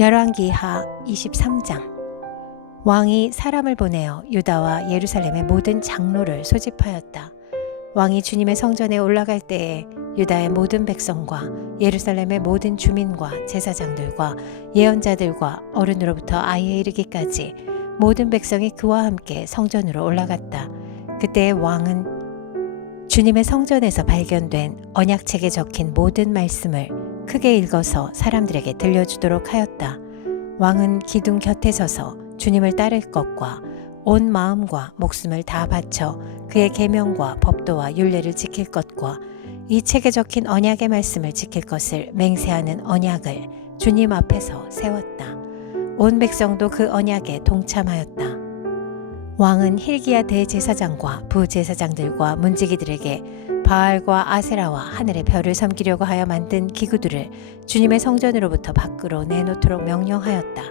열왕기하 23장 왕이 사람을 보내어 유다와 예루살렘의 모든 장로를 소집하였다. 왕이 주님의 성전에 올라갈 때에 유다의 모든 백성과 예루살렘의 모든 주민과 제사장들과 예언자들과 어른으로부터 아이에 이르기까지 모든 백성이 그와 함께 성전으로 올라갔다. 그때 왕은 주님의 성전에서 발견된 언약책에 적힌 모든 말씀을 크게 읽어서 사람들에게 들려주도록 하였다. 왕은 기둥 곁에 서서 주님을 따를 것과 온 마음과 목숨을 다 바쳐 그의 계명과 법도와 율례를 지킬 것과 이 책에 적힌 언약의 말씀을 지킬 것을 맹세하는 언약을 주님 앞에서 세웠다. 온 백성도 그 언약에 동참하였다. 왕은 힐기야 대제사장과 부제사장들과 문지기들에게 바알과 아세라와 하늘의 별을 섬기려고 하여 만든 기구들을 주님의 성전으로부터 밖으로 내놓도록 명령하였다.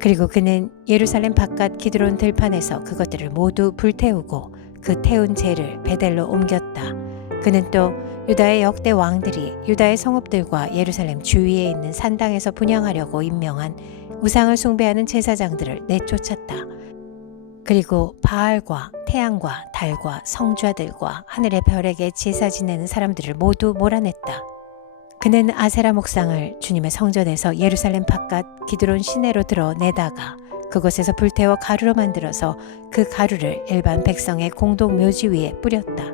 그리고 그는 예루살렘 바깥 기드론 들판에서 그것들을 모두 불태우고 그 태운 재를 베델로 옮겼다. 그는 또 유다의 역대 왕들이 유다의 성읍들과 예루살렘 주위에 있는 산당에서 분양하려고 임명한 우상을 숭배하는 제사장들을 내쫓았다. 그리고 바알과 태양과 달과 성좌들과 하늘의 별에게 제사 지내는 사람들을 모두 몰아냈다. 그는 아세라 목상을 주님의 성전에서 예루살렘 바깥 기드론 시내로 들어 내다가 그곳에서 불태워 가루로 만들어서 그 가루를 일반 백성의 공동 묘지 위에 뿌렸다.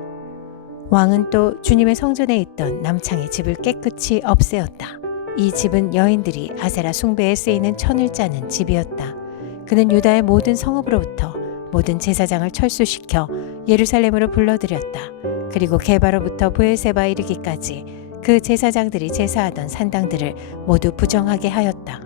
왕은 또 주님의 성전에 있던 남창의 집을 깨끗이 없애었다. 이 집은 여인들이 아세라 숭배에 쓰이는 천을 짜는 집이었다. 그는 유다의 모든 성읍으로부터 모든 제사장을 철수시켜 예루살렘으로 불러들였다. 그리고 게바로부터 부에세바 이르기까지 그 제사장들이 제사하던 산당들을 모두 부정하게 하였다.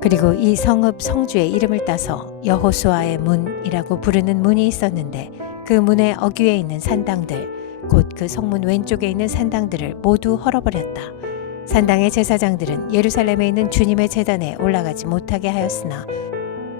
그리고 이 성읍 성주의 이름을 따서 여호수아의 문이라고 부르는 문이 있었는데 그 문의 어귀에 있는 산당들 곧 그 성문 왼쪽에 있는 산당들을 모두 헐어버렸다. 산당의 제사장들은 예루살렘에 있는 주님의 제단에 올라가지 못하게 하였으나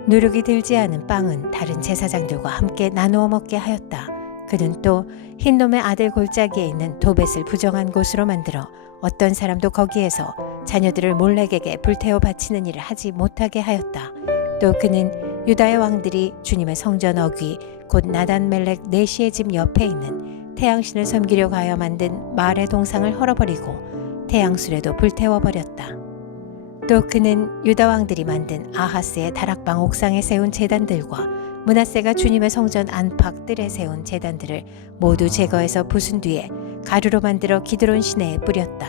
누룩이 들지 않은 빵은 다른 제사장들과 함께 나누어 먹게 하였다. 그는 또 흰놈의 아들 골짜기에 있는 도벳을 부정한 곳으로 만들어 어떤 사람도 거기에서 자녀들을 몰래에게 불태워 바치는 일을 하지 못하게 하였다. 또 그는 유다의 왕들이 주님의 성전 어귀 곧 나단 멜렉 네시의 집 옆에 있는 태양신을 섬기려고 하여 만든 말의 동상을 헐어버리고 태양술에도 불태워 버렸다. 또 그는 유다 왕들이 만든 아하스의 다락방 옥상에 세운 제단들과 문하세가 주님의 성전 안팎 뜰에 세운 제단들을 모두 제거해서 부순 뒤에 가루로 만들어 기드론 시내에 뿌렸다.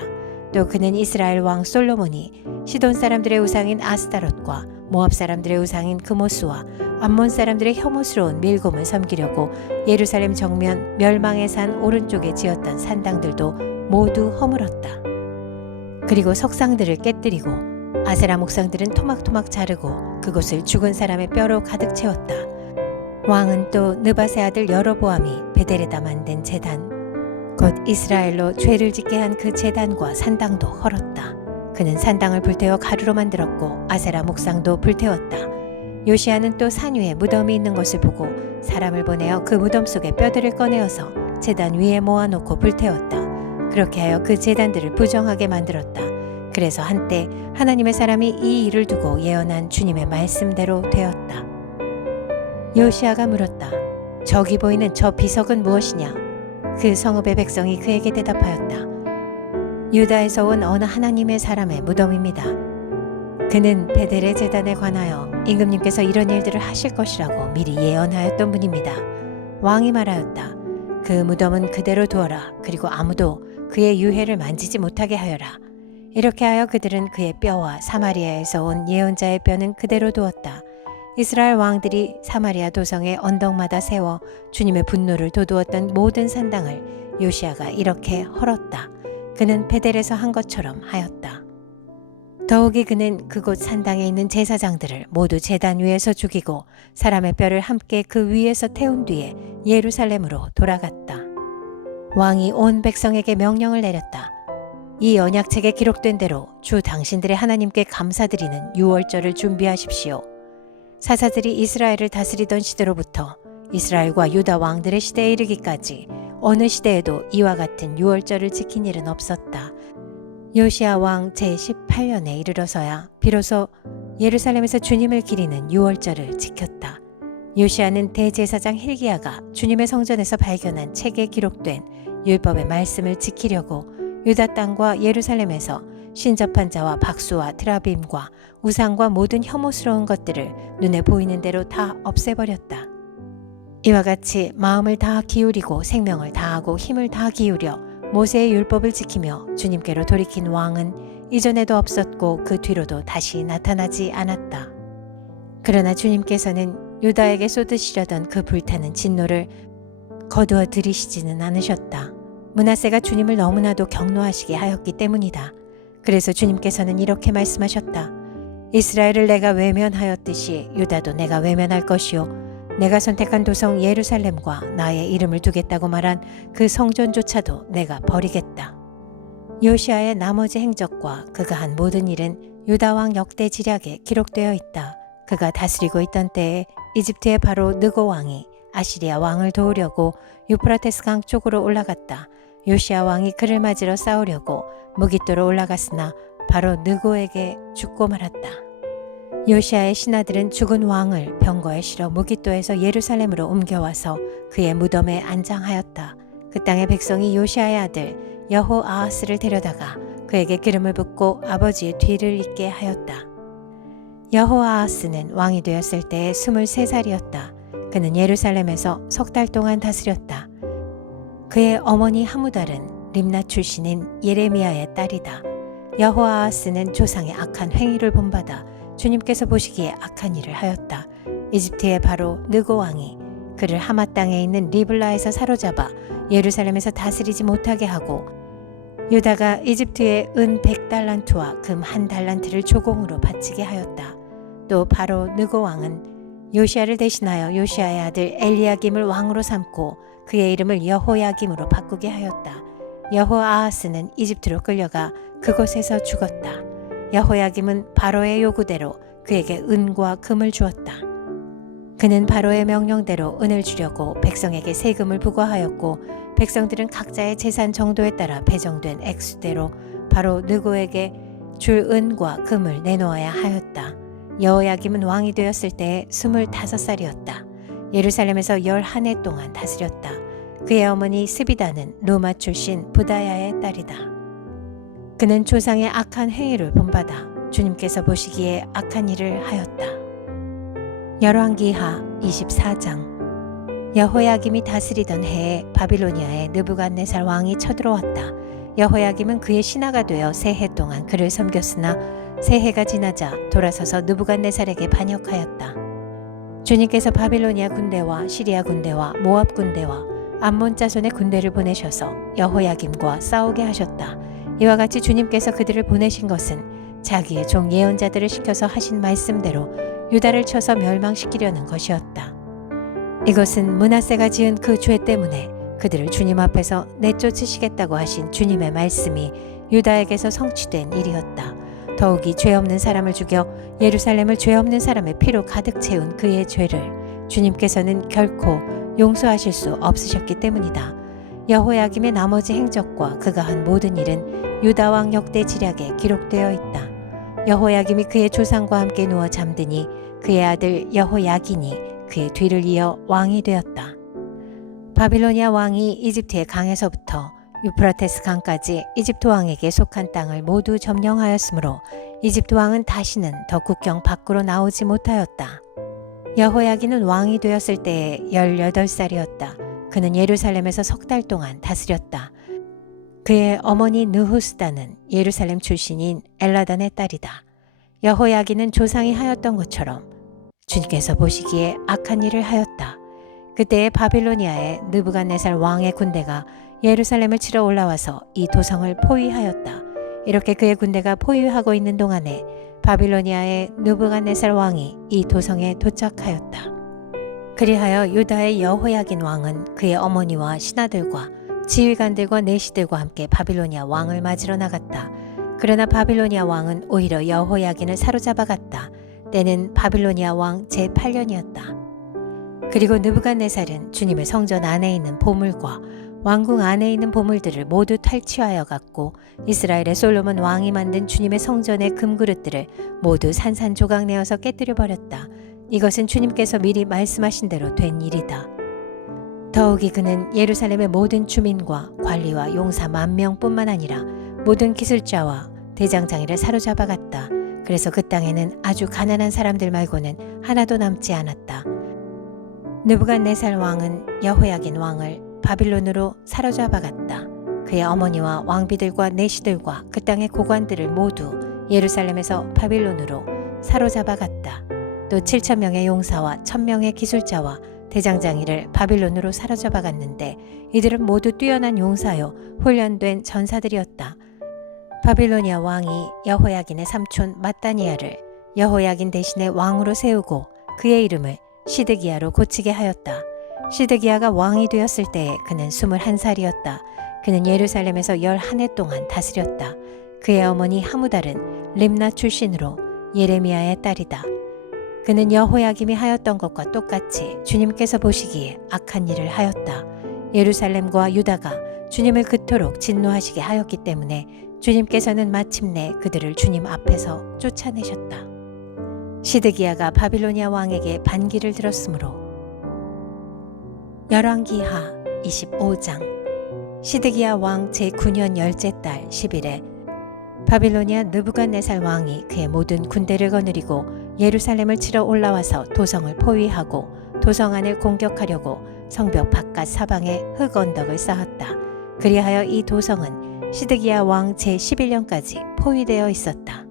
또 그는 이스라엘 왕 솔로몬이 시돈 사람들의 우상인 아스타롯과 모압 사람들의 우상인 그모스와 암몬 사람들의 혐오스러운 밀곰을 섬기려고 예루살렘 정면 멸망의 산 오른쪽에 지었던 산당들도 모두 허물었다. 그리고 석상들을 깨뜨리고 아세라 목상들은 토막토막 자르고 그곳을 죽은 사람의 뼈로 가득 채웠다. 왕은 또 느바세 아들 여로보암이 베델에다 만든 제단 곧 이스라엘로 죄를 짓게 한그 제단과 산당도 헐었다. 그는 산당을 불태워 가루로 만들었고 아세라 목상도 불태웠다. 요시아는 또 산 위에 무덤이 있는 것을 보고 사람을 보내어 그 무덤 속에 뼈들을 꺼내어서 제단 위에 모아놓고 불태웠다. 그렇게 하여 그 제단들을 부정하게 만들었다. 그래서 한때 하나님의 사람이 이 일을 두고 예언한 주님의 말씀대로 되었다. 요시아가 물었다. 저기 보이는 저 비석은 무엇이냐? 그 성읍의 백성이 그에게 대답하였다. 유다에서 온 어느 하나님의 사람의 무덤입니다. 그는 베델의 재단에 관하여 임금님께서 이런 일들을 하실 것이라고 미리 예언하였던 분입니다. 왕이 말하였다. 그 무덤은 그대로 두어라. 그리고 아무도 그의 유해를 만지지 못하게 하여라. 이렇게 하여 그들은 그의 뼈와 사마리아에서 온 예언자의 뼈는 그대로 두었다. 이스라엘 왕들이 사마리아 도성의 언덕마다 세워 주님의 분노를 돋우었던 모든 산당을 요시아가 이렇게 헐었다. 그는 베델에서 한 것처럼 하였다. 더욱이 그는 그곳 산당에 있는 제사장들을 모두 제단 위에서 죽이고 사람의 뼈를 함께 그 위에서 태운 뒤에 예루살렘으로 돌아갔다. 왕이 온 백성에게 명령을 내렸다. 이 언약책에 기록된 대로 주 당신들의 하나님께 감사드리는 유월절을 준비하십시오. 사사들이 이스라엘을 다스리던 시대로부터 이스라엘과 유다 왕들의 시대에 이르기까지 어느 시대에도 이와 같은 유월절을 지킨 일은 없었다. 요시아 왕 제18년에 이르러서야 비로소 예루살렘에서 주님을 기리는 유월절을 지켰다. 요시아는 대제사장 힐기야가 주님의 성전에서 발견한 책에 기록된 율법의 말씀을 지키려고 유다 땅과 예루살렘에서 신접한 자와 박수와 트라빔과 우상과 모든 혐오스러운 것들을 눈에 보이는 대로 다 없애버렸다. 이와 같이 마음을 다 기울이고 생명을 다하고 힘을 다 기울여 모세의 율법을 지키며 주님께로 돌이킨 왕은 이전에도 없었고 그 뒤로도 다시 나타나지 않았다. 그러나 주님께서는 유다에게 쏟으시려던 그 불타는 진노를 거두어 들이시지는 않으셨다. 문하세가 주님을 너무나도 경노하시게 하였기 때문이다. 그래서 주님께서는 이렇게 말씀하셨다. 이스라엘을 내가 외면하였듯이 유다도 내가 외면할 것이요. 내가 선택한 도성 예루살렘과 나의 이름을 두겠다고 말한 그 성전조차도 내가 버리겠다. 요시아의 나머지 행적과 그가 한 모든 일은 유다 왕 역대 지략에 기록되어 있다. 그가 다스리고 있던 때에 이집트의 바로 느고 왕이 아시리아 왕을 도우려고 유프라테스 강 쪽으로 올라갔다. 요시아 왕이 그를 맞으러 싸우려고 무기토로 올라갔으나 바로 느고에게 죽고 말았다. 요시아의 신하들은 죽은 왕을 병거에 실어 무기토에서 예루살렘으로 옮겨와서 그의 무덤에 안장하였다. 그 땅의 백성이 요시아의 아들 여호 아하스를 데려다가 그에게 기름을 붓고 아버지의 뒤를 잇게 하였다. 여호 아하스는 왕이 되었을 때에 23살이었다. 그는 예루살렘에서 석 달 동안 다스렸다. 그의 어머니 하무달은 림나 출신인 예레미야의 딸이다. 여호아하스는 조상의 악한 행위를 본받아 주님께서 보시기에 악한 일을 하였다. 이집트의 바로 느고 왕이 그를 하마 땅에 있는 리블라에서 사로잡아 예루살렘에서 다스리지 못하게 하고 유다가 이집트의 은 100달란트와 금 한 달란트를 조공으로 바치게 하였다. 또 바로 느고 왕은 요시아를 대신하여 요시아의 아들 엘리야김을 왕으로 삼고 그의 이름을 여호야김으로 바꾸게 하였다. 여호아하스는 이집트로 끌려가 그곳에서 죽었다. 여호야김은 바로의 요구대로 그에게 은과 금을 주었다. 그는 바로의 명령대로 은을 주려고 백성에게 세금을 부과하였고 백성들은 각자의 재산 정도에 따라 배정된 액수대로 바로 느고에게 줄 은과 금을 내놓아야 하였다. 여호야김은 왕이 되었을 때에 스물다섯 살이었다. 예루살렘에서 열한 해 동안 다스렸다. 그의 어머니 스비다는 로마 출신 부다야의 딸이다. 그는 조상의 악한 행위를 본받아 주님께서 보시기에 악한 일을 하였다. 열왕기하 24장 여호야김이 다스리던 해에 바빌로니아의 느부갓네살 왕이 쳐들어왔다. 여호야김은 그의 신하가 되어 세 해 동안 그를 섬겼으나 세 해가 지나자 돌아서서 느부갓네살에게 반역하였다. 주님께서 바빌로니아 군대와 시리아 군대와 모압 군대와 암몬 자손의 군대를 보내셔서 여호야김과 싸우게 하셨다. 이와 같이 주님께서 그들을 보내신 것은 자기의 종 예언자들을 시켜서 하신 말씀대로 유다를 쳐서 멸망시키려는 것이었다. 이것은 문하세가 지은 그 죄 때문에 그들을 주님 앞에서 내쫓으시겠다고 하신 주님의 말씀이 유다에게서 성취된 일이었다. 더욱이 죄 없는 사람을 죽여 예루살렘을 죄 없는 사람의 피로 가득 채운 그의 죄를 주님께서는 결코 용서하실 수 없으셨기 때문이다. 여호야김의 나머지 행적과 그가 한 모든 일은 유다 왕 역대 지략에 기록되어 있다. 여호야김이 그의 조상과 함께 누워 잠드니 그의 아들 여호야긴이 그의 뒤를 이어 왕이 되었다. 바빌로니아 왕이 이집트의 강에서부터 유프라테스 강까지 이집트 왕에게 속한 땅을 모두 점령하였으므로 이집트 왕은 다시는 더 국경 밖으로 나오지 못하였다. 여호야기는 왕이 되었을 때에 18살이었다. 그는 예루살렘에서 석 달 동안 다스렸다. 그의 어머니 느후스다는 예루살렘 출신인 엘라단의 딸이다. 여호야기는 조상이 하였던 것처럼 주님께서 보시기에 악한 일을 하였다. 그때에 바빌로니아의 느부갓네살 왕의 군대가 예루살렘을 치러 올라와서 이 도성을 포위하였다. 이렇게 그의 군대가 포위하고 있는 동안에 바빌로니아의 느부갓네살 왕이 이 도성에 도착하였다. 그리하여 유다의 여호야긴 왕은 그의 어머니와 신하들과 지휘관들과 내시들과 함께 바빌로니아 왕을 맞으러 나갔다. 그러나 바빌로니아 왕은 오히려 여호야긴을 사로잡아 갔다. 때는 바빌로니아 왕 제8년이었다. 그리고 느부갓네살은 주님의 성전 안에 있는 보물과 왕궁 안에 있는 보물들을 모두 탈취하여 갔고 이스라엘의 솔로몬 왕이 만든 주님의 성전의 금그릇들을 모두 산산조각 내어서 깨뜨려 버렸다. 이것은 주님께서 미리 말씀하신 대로 된 일이다. 더욱이 그는 예루살렘의 모든 주민과 관리와 용사 만 명뿐만 아니라 모든 기술자와 대장장이를 사로잡아 갔다. 그래서 그 땅에는 아주 가난한 사람들 말고는 하나도 남지 않았다. 느부갓네살 왕은 여호야긴 왕을 바빌론으로 사로잡아 갔다. 그의 어머니와 왕비들과 내시들과 그 땅의 고관들을 모두 예루살렘에서 바빌론으로 사로잡아 갔다. 또 7천 명의 용사와 1,000명의 기술자와 대장장이를 바빌론으로 사로잡아 갔는데 이들은 모두 뛰어난 용사요 훈련된 전사들이었다. 바빌로니아 왕이 여호야긴의 삼촌 마따니아를 여호야긴 대신에 왕으로 세우고 그의 이름을 시드기야로 고치게 하였다. 시드기야가 왕이 되었을 때에 그는 21살이었다. 그는 예루살렘에서 11해 동안 다스렸다. 그의 어머니 하무달은 림나 출신으로 예레미야의 딸이다. 그는 여호야김이 하였던 것과 똑같이 주님께서 보시기에 악한 일을 하였다. 예루살렘과 유다가 주님을 그토록 진노하시게 하였기 때문에 주님께서는 마침내 그들을 주님 앞에서 쫓아내셨다. 시드기야가 바빌로니아 왕에게 반기를 들었으므로 열왕기하 25장 시드기야 왕 제9년 열째 달 10일에 바빌로니아 느부갓네살 왕이 그의 모든 군대를 거느리고 예루살렘을 치러 올라와서 도성을 포위하고 도성 안을 공격하려고 성벽 바깥 사방에 흙 언덕을 쌓았다. 그리하여 이 도성은 시드기야 왕 제11년까지 포위되어 있었다.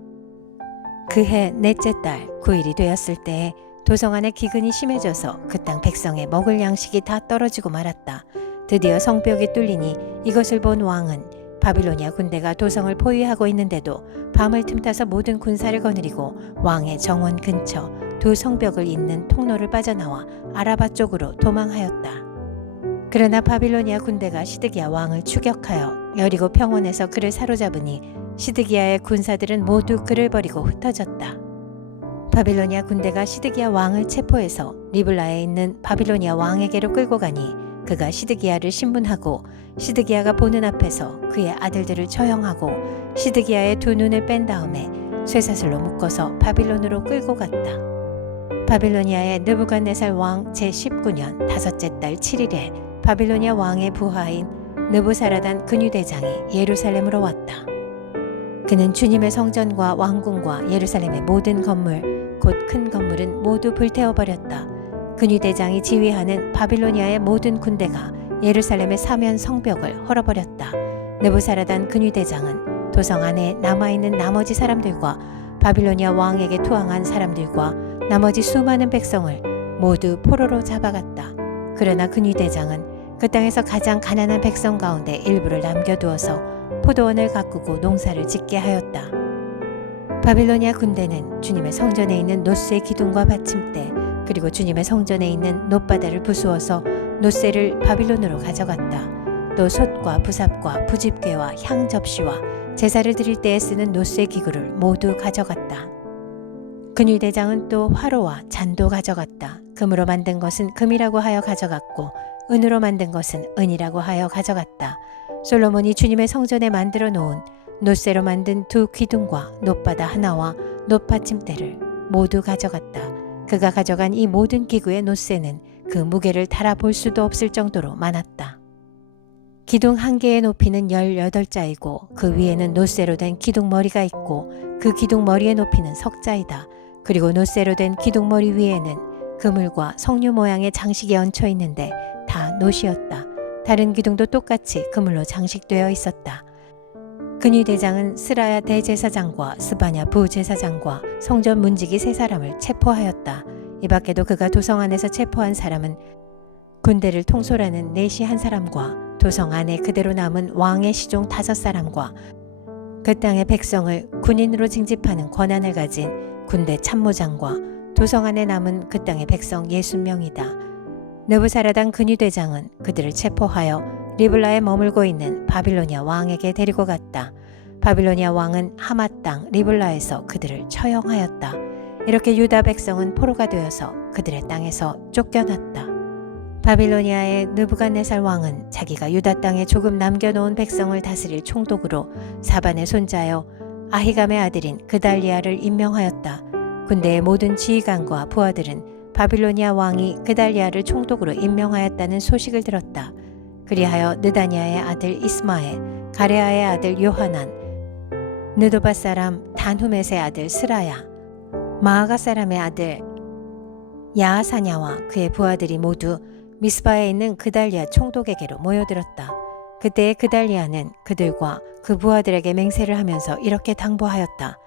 그해 넷째 달 9일이 되었을 때에 도성 안에 기근이 심해져서 그 땅 백성의 먹을 양식이 다 떨어지고 말았다. 드디어 성벽이 뚫리니 이것을 본 왕은 바빌로니아 군대가 도성을 포위하고 있는데도 밤을 틈타서 모든 군사를 거느리고 왕의 정원 근처 두 성벽을 잇는 통로를 빠져나와 아라바 쪽으로 도망하였다. 그러나 바빌로니아 군대가 시드기야 왕을 추격하여 여리고 평원에서 그를 사로잡으니 시드기야의 군사들은 모두 그를 버리고 흩어졌다. 바빌로니아 군대가 시드기야 왕을 체포해서 리블라에 있는 바빌로니아 왕에게로 끌고 가니 그가 시드기야를 신문하고 시드기야가 보는 앞에서 그의 아들들을 처형하고 시드기야의 두 눈을 뺀 다음에 쇠사슬로 묶어서 바빌론으로 끌고 갔다. 바빌로니아의 느부갓네살 왕 제19년 다섯째 달 7일에 바빌로니아 왕의 부하인 느부사라단 근유대장이 예루살렘으로 왔다. 그는 주님의 성전과 왕궁과 예루살렘의 모든 건물, 곧 큰 건물은 모두 불태워버렸다. 근위대장이 지휘하는 바빌로니아의 모든 군대가 예루살렘의 사면 성벽을 헐어버렸다. 느부사라단 근위대장은 도성 안에 남아있는 나머지 사람들과 바빌로니아 왕에게 투항한 사람들과 나머지 수많은 백성을 모두 포로로 잡아갔다. 그러나 근위대장은 그 땅에서 가장 가난한 백성 가운데 일부를 남겨두어서 포도원을 가꾸고 농사를 짓게 하였다. 바빌로니아 군대는 주님의 성전에 있는 노스의 기둥과 받침대 그리고 주님의 성전에 있는 놋바다를 부수어서 놋새를 바빌론으로 가져갔다. 또 솥과 부삽과 부집개와 향 접시와 제사를 드릴 때에 쓰는 놋새 기구를 모두 가져갔다. 근위 대장은 또 화로와 잔도 가져갔다. 금으로 만든 것은 금이라고 하여 가져갔고 은으로 만든 것은 은이라고 하여 가져갔다. 솔로몬이 주님의 성전에 만들어 놓은 놋새로 만든 두 기둥과 놋바다 하나와 놋받침대를 모두 가져갔다. 그가 가져간 이 모든 기구의 놋새는 그 무게를 달아볼 수도 없을 정도로 많았다. 기둥 한 개의 높이는 18자이고 그 위에는 놋새로 된 기둥 머리가 있고 그 기둥 머리의 높이는 석자이다. 그리고 놋새로 된 기둥 머리 위에는 그물과 석류 모양의 장식이 얹혀 있는데 다 놋이었다. 다른 기둥도 똑같이 그물로 장식되어 있었다. 근위 대장은 스라야 대제사장과 스바냐 부제사장과 성전 문지기 세 사람을 체포하였다. 이 밖에도 그가 도성 안에서 체포한 사람은 군대를 통솔하는 내시 한 사람과 도성 안에 그대로 남은 왕의 시종 다섯 사람과 그 땅의 백성을 군인으로 징집하는 권한을 가진 군대 참모장과 도성 안에 남은 그 땅의 백성 예순 명이다. 느부사라단 근위대장은 그들을 체포하여 리블라에 머물고 있는 바빌로니아 왕에게 데리고 갔다. 바빌로니아 왕은 하마 땅 리블라에서 그들을 처형하였다. 이렇게 유다 백성은 포로가 되어서 그들의 땅에서 쫓겨났다. 바빌로니아의 느부갓네살 왕은 자기가 유다 땅에 조금 남겨놓은 백성을 다스릴 총독으로 사반의 손자여 아히감의 아들인 그달리아를 임명하였다. 군대의 모든 지휘관과 부하들은 바빌로니아 왕이 그달리아를 총독으로 임명하였다는 소식을 들었다. 그리하여 느다니아의 아들 이스마엘, 가레아의 아들 요하난, 느도바 사람 단후멧의 아들 스라야, 마아가 사람의 아들 야하사냐와 그의 부하들이 모두 미스바에 있는 그달리아 총독에게로 모여들었다. 그때 그달리아는 그들과 그 부하들에게 맹세를 하면서 이렇게 당부하였다.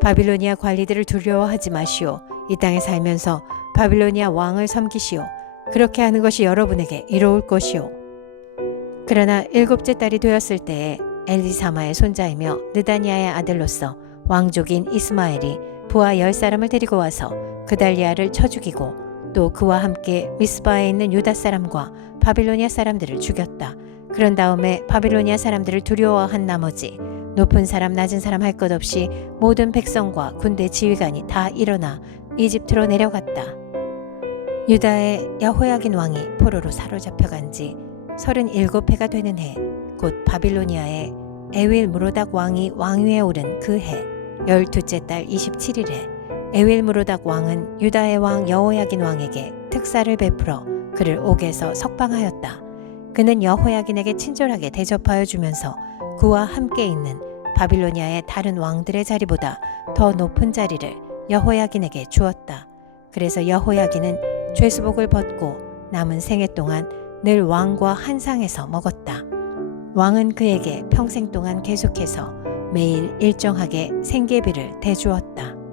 바빌로니아 관리들을 두려워하지 마시오. 이 땅에 살면서 바빌로니아 왕을 섬기시오. 그렇게 하는 것이 여러분에게 이로울 것이오. 그러나 일곱째 딸이 되었을 때에 엘리사마의 손자이며 느다니아의 아들로서 왕족인 이스마엘이 부하 열 사람을 데리고 와서 그달리아를 쳐 죽이고 또 그와 함께 미스바에 있는 유다 사람과 바빌로니아 사람들을 죽였다. 그런 다음에 바빌로니아 사람들을 두려워한 나머지 높은 사람 낮은 사람 할 것 없이 모든 백성과 군대 지휘관이 다 일어나 이집트로 내려갔다. 유다의 여호야긴 왕이 포로로 사로잡혀간 지 37해가 되는 해, 곧 바빌로니아의 에윌 무로닥 왕이 왕위에 오른 그 해, 열두째 달 27일에 에윌 무로닥 왕은 유다의 왕 여호야긴 왕에게 특사를 베풀어 그를 옥에서 석방하였다. 그는 여호야긴에게 친절하게 대접하여 주면서 그와 함께 있는 바빌로니아의 다른 왕들의 자리보다 더 높은 자리를 여호야긴에게 주었다. 그래서 여호야긴은 죄수복을 벗고 남은 생애 동안 늘 왕과 한 상에서 먹었다. 왕은 그에게 평생 동안 계속해서 매일 일정하게 생계비를 대주었다.